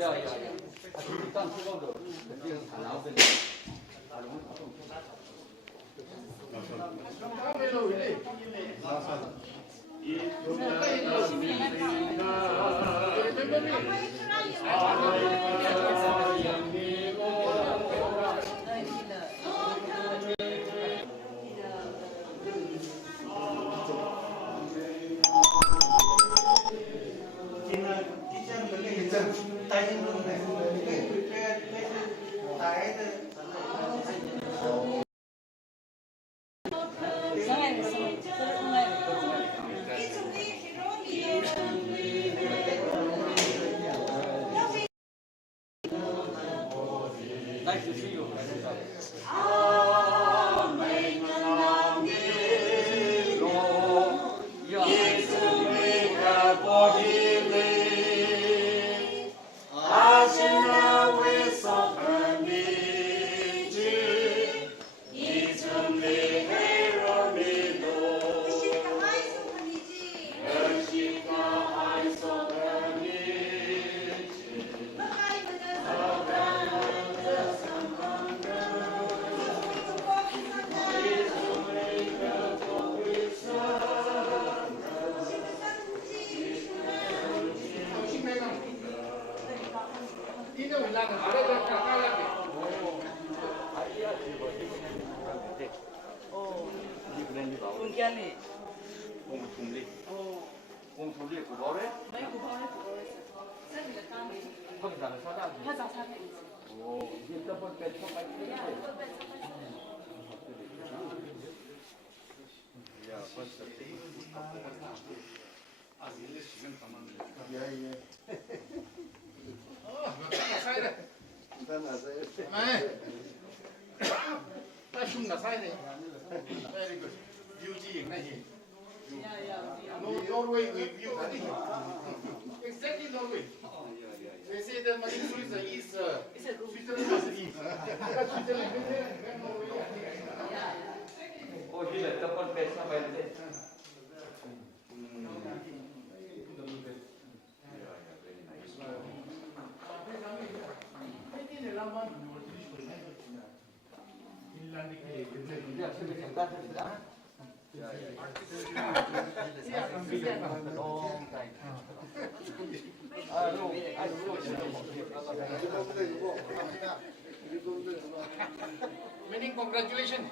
일단 수건도 지금 다 나오거든요. Nice to see you. 공통리 구보래? 네, 구보래. 거기다가 사장. 화장 사장. 오, 이게 더블 배 초까지. 야, 벌써 일일 시간 가만. 예. 사이다. 일단 나서요. 네. 따숑 나사이네. Very good. 뷰지 있네. Norway view 가지. Exactly Norway. They say that Manipur is Switzerland is east. Switzerland Norway. 오, 이제 더블 배 사봐야 돼. Many congratulations.